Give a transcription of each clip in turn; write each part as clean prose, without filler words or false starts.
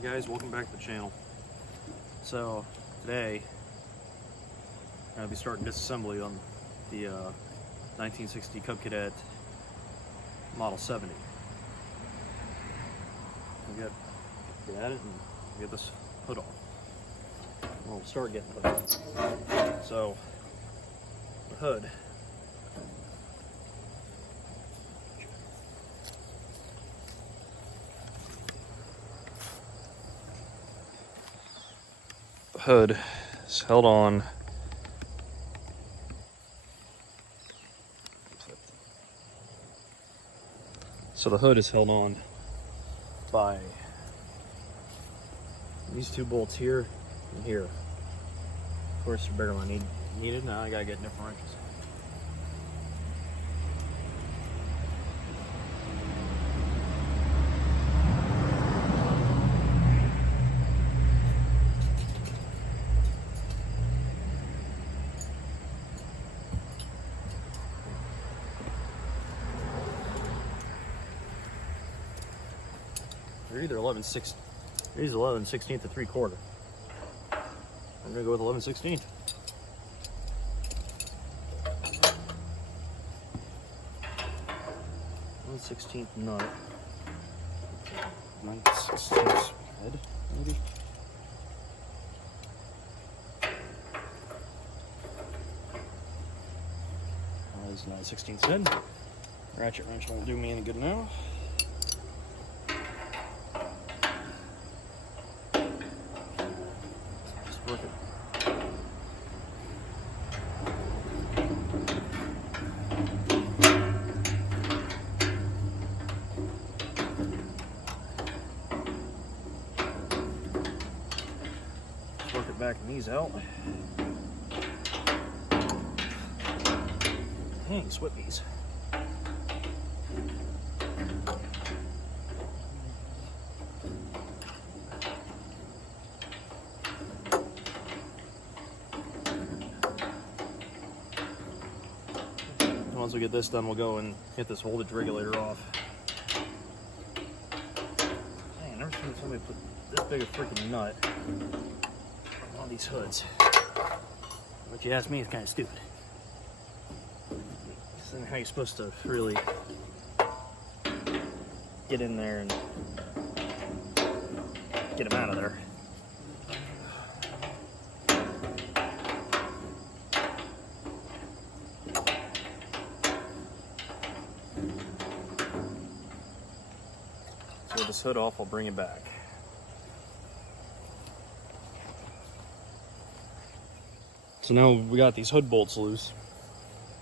Hey guys, welcome back to the channel. So today I'm going to be starting disassembly on the 1960 Cub Cadet Model 70. We'll get at it and get this hood off. We'll start getting the hood. So the hood, is held on by these two bolts here and here. Of course, they're bigger than I needed. Now I gotta get different wrenches. They're either 11/16. These 11/16 to 3/4. I'm gonna go with 11/16. Sixteenth nut. 9/16 head, maybe. That's 9/16 head. Ratchet wrench won't do me any good now. Just work it. Work it back and these out. Dang, swippies. Once we get this done, we'll go and get this voltage regulator off. Dang, I never seen somebody put this big a freaking nut on these hoods. But you ask me, it's kind of stupid. This isn't how you're supposed to really get in there and get them out of there. So with this hood off, I'll bring it back. So now we got these hood bolts loose.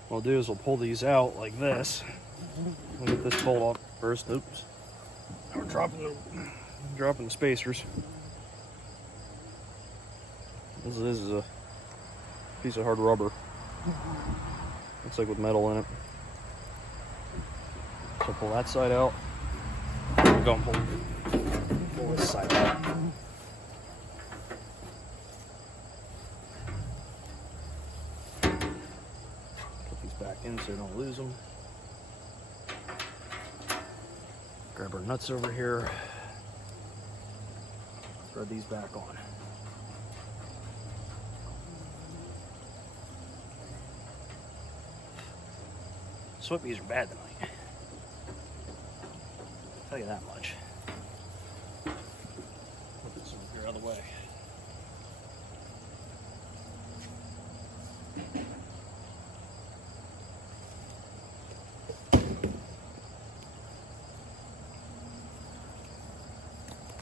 What I'll do is we'll pull these out like this. We'll get this bolt off first. Oops. Now we're dropping the spacers. This is a piece of hard rubber. Looks like with metal in it. So pull that side out. We're going to pull this side out. Back in so we don't lose them. Grab our nuts over here. Thread these back on. Swippies are bad tonight. I'll tell you that much. Put this over here out of the way.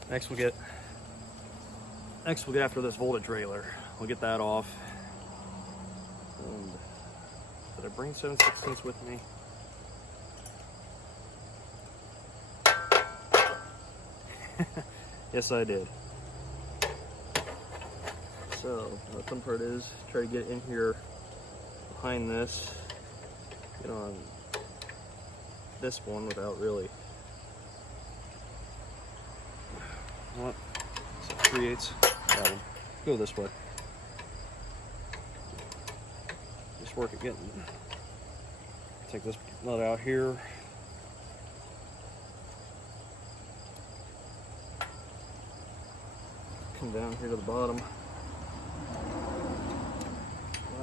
Next we'll get after this voltage regulator. We'll get that off. And did I bring 7/16 with me? Yes, I did. So the fun part is try to get in here behind this, get on this one without really. What? So 3/8. That one. Go this way. Just work it getting. Take this nut out here. come down here to the bottom. That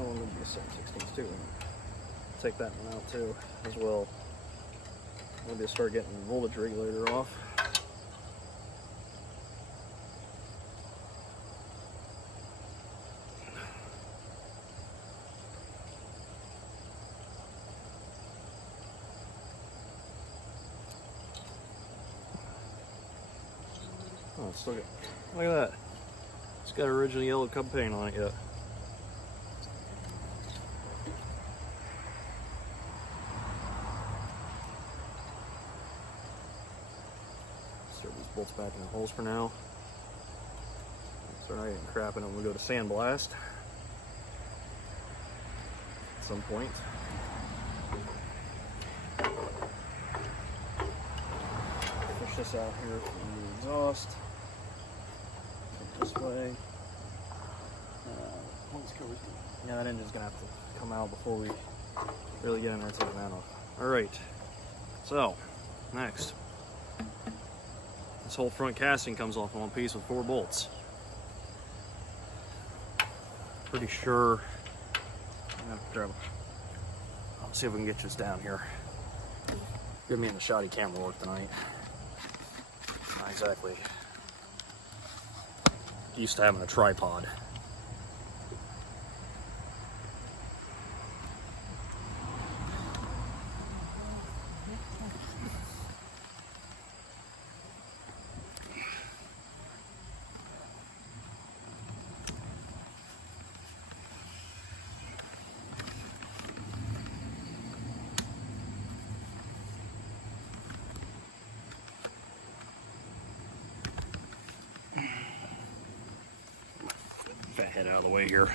one would be a 7/16 too. Take that one out too, as well. Maybe start getting the voltage regulator off. Oh, it's still good. Look at that. It's got original yellow Cub paint on it yet. Throw these bolts back in the holes for now. Start not getting crap in them. We'll go to sandblast at some point. Push this out here from the exhaust. Take this way. Yeah, that engine's gonna have to come out before we really get in there and take that off. All right. So next. This whole front casting comes off in one piece with 4 bolts. Pretty sure I'm gonna have to grab them. I'll see if we can get this down here. Give me in the shoddy camera work tonight. Not exactly used to having a tripod. Fat head out of the way here.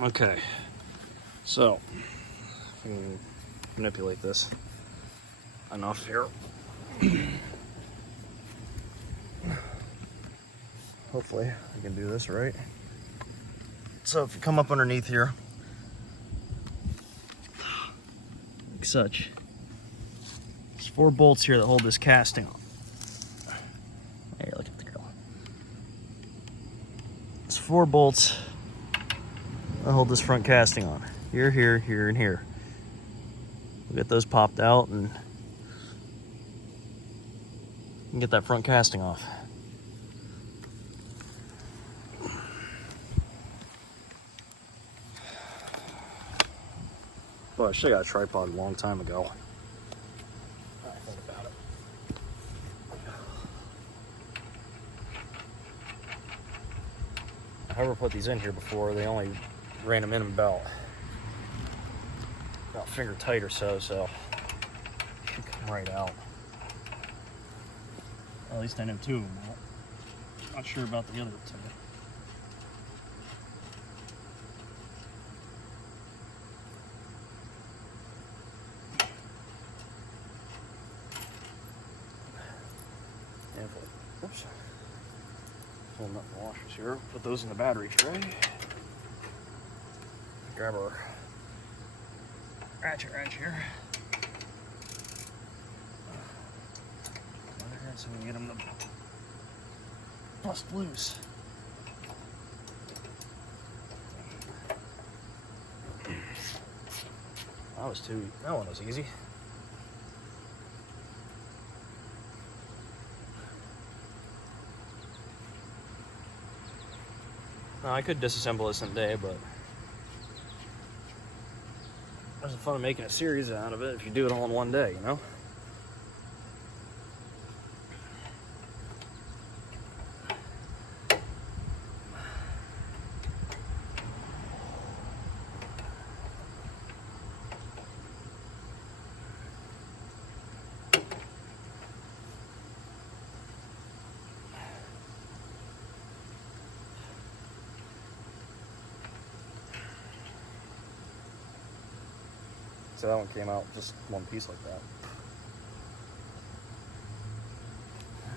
Okay, so I can manipulate this enough here. Hopefully I can do this right. So if you come up underneath here, like such, there's 4 bolts here that hold this casting on. Hey, look at the girl. There's 4 bolts that hold this front casting on. Here, here, here, and here. We'll get those popped out and get that front casting off. Well, I should have got a tripod a long time ago. I thought about it. I never put these in here before. They only ran them in about finger tight or so, so should come right out. At least I know 2 of them. Not sure about the other 2. Oops. Pulling up the washers here. Put those in the battery tray. Grab our ratchet wrench here. So we can get them to bust loose. That one was easy. Now, I could disassemble this in a day, but there's the fun of making a series out of it if you do it all in one day, you know? So that one came out just one piece like that.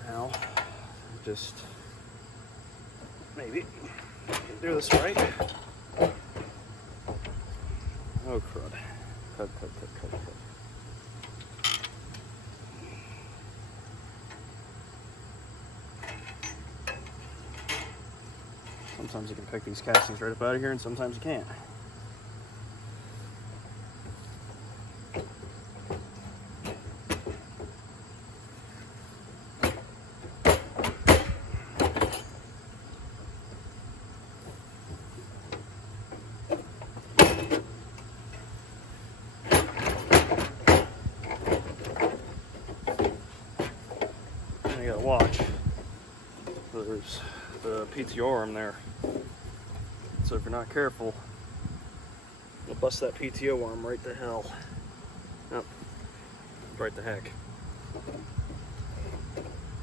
Now, just maybe Do this right. Oh crud. Cut. Sometimes you can pick these castings right up out of here, and sometimes you can't. You gotta watch. There's the PTO arm there. So if you're not careful, you'll bust that PTO arm right to hell. Yep. Right the heck.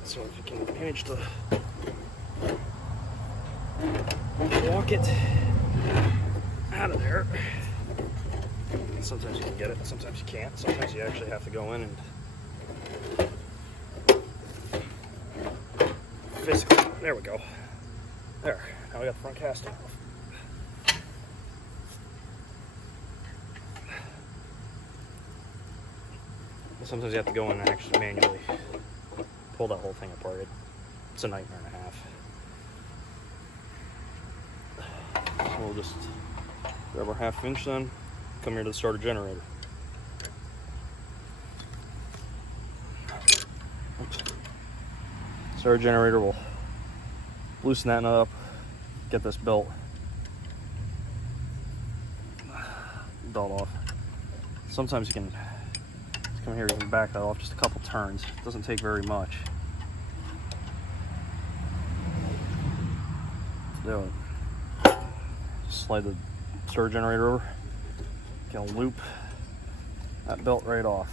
So if you can manage to walk it out of there. Sometimes you can get it, sometimes you can't. Sometimes you actually have to go in and physically. There we go. There. Now we got the front casting off. Sometimes you have to go in and actually manually pull that whole thing apart. It's a nightmare and a half. So we'll just grab our 1/2 inch then, come here to the starter generator. Starter generator will loosen that nut up, get this belt off. Sometimes you can come here, you can back that off just a couple turns. It doesn't take very much to do it. Just slide the starter generator over, you can loop that belt right off,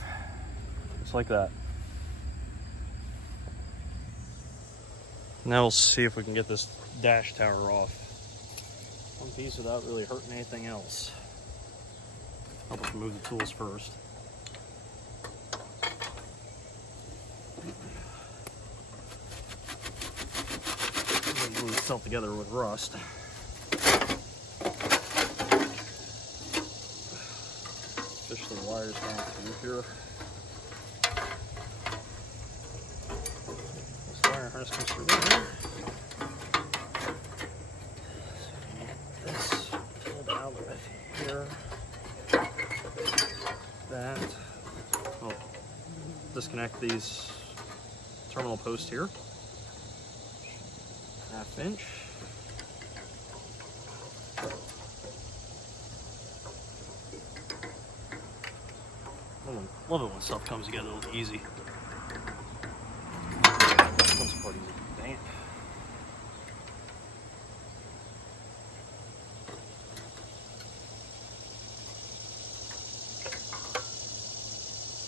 just like that. Now we'll see if we can get this dash tower off one piece without really hurting anything else. I'll just move the tools first. Glue itself together with rust. Fish the wires down through here. This wire harness comes through there. This pulled out of here. That. I'll disconnect these terminal posts here. 1/2 inch. Love it when stuff comes together a little easy. Comes apart easy. Dang it.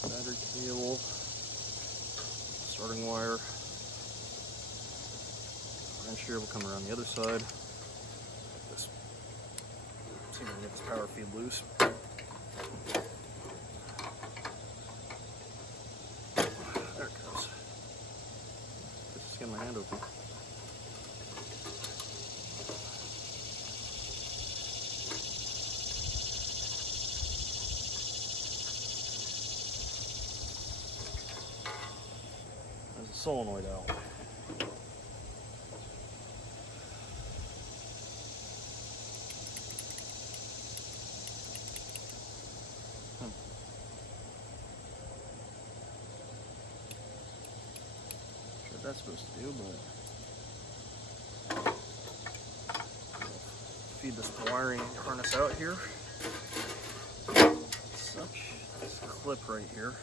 Battery cable, starting wire. Wrench here will come around the other side. This. See if we can get this power feed loose. There it goes. Just get my hand open. There's a solenoid out. That's supposed to do, but feed this wiring harness out here. Such this clip right here,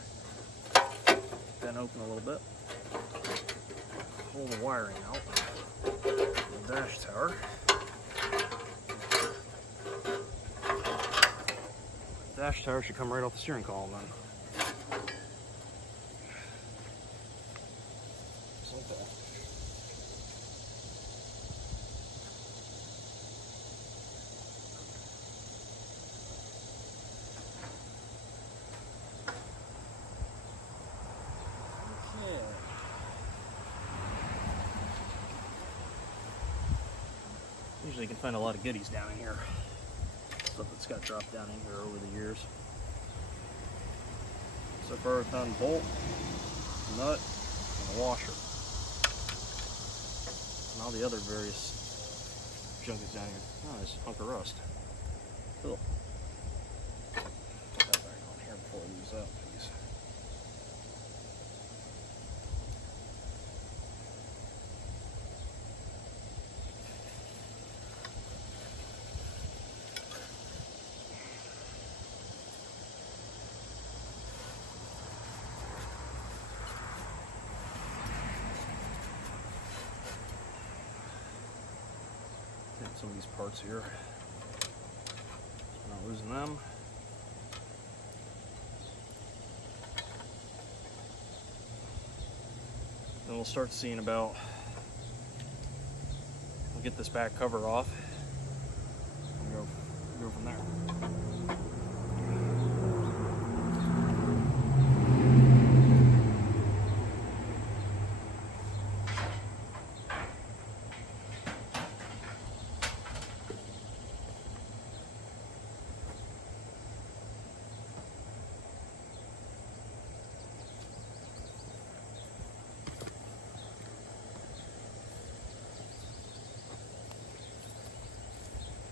bend open a little bit, pull the wiring out. The dash tower. The dash tower should come right off the steering column then. Like that. Okay. Usually you can find a lot of goodies down in here. Stuff that's got dropped down in here over the years. So far we found bolt, nut, and a washer. And all the other various junk is down here. Oh, there's a hunk of rust. Cool. Put that back on here before I lose that piece. Some of these parts here, not losing them. Then we'll start seeing about, we'll get this back cover off and go from there.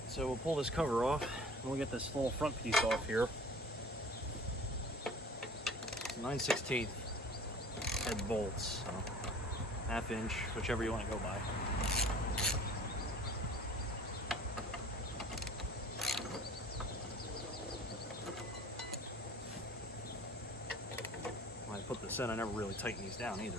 So we'll pull this cover off, and we'll get this little front piece off here. It's 9/16 head bolts, so 1/2 inch, whichever you want to go by. When I put this in, I never really tighten these down either.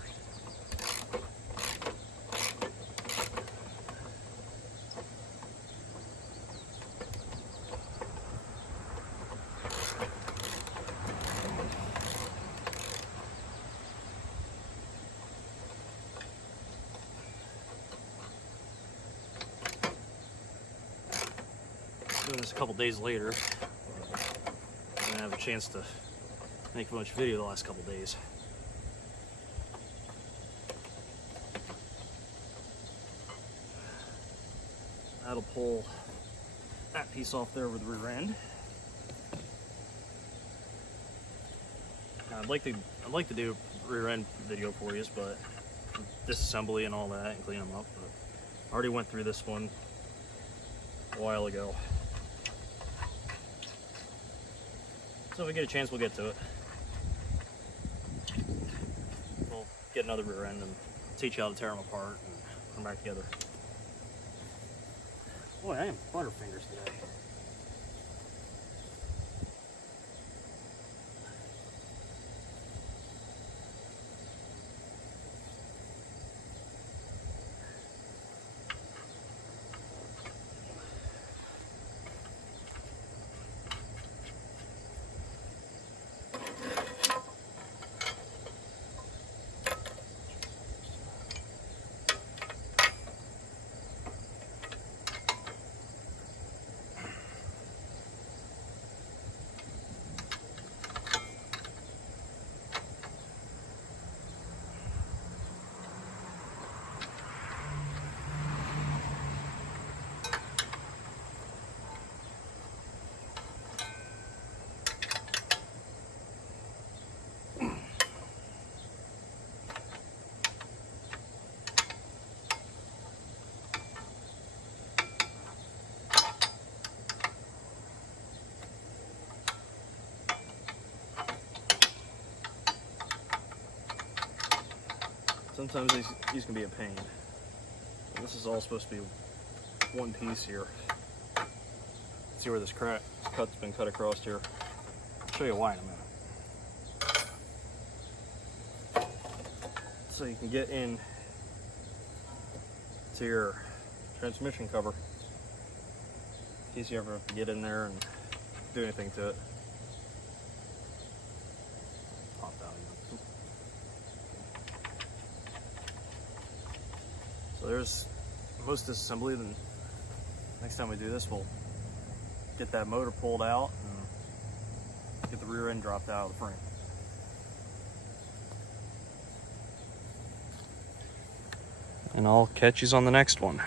Doing this a couple days later. I didn't have a chance to make much video the last couple days. That'll pull that piece off there with the rear end. I'd like to do a rear end video for you, but disassembly and all that and clean them up. But I already went through this one a while ago. So if we get a chance, we'll get to it. We'll get another rear end and teach you how to tear them apart and put them back together. Boy, I am butterfingers today. Sometimes these can be a pain. This is all supposed to be one piece here. See where this cut's been cut across here. I'll show you why in a minute. So you can get in to your transmission cover in case you ever have to get in there and do anything to it. Pop out even. So there's most disassembly. Then next time we do this, we'll get that motor pulled out and get the rear end dropped out of the frame. And I'll catch you on the next one.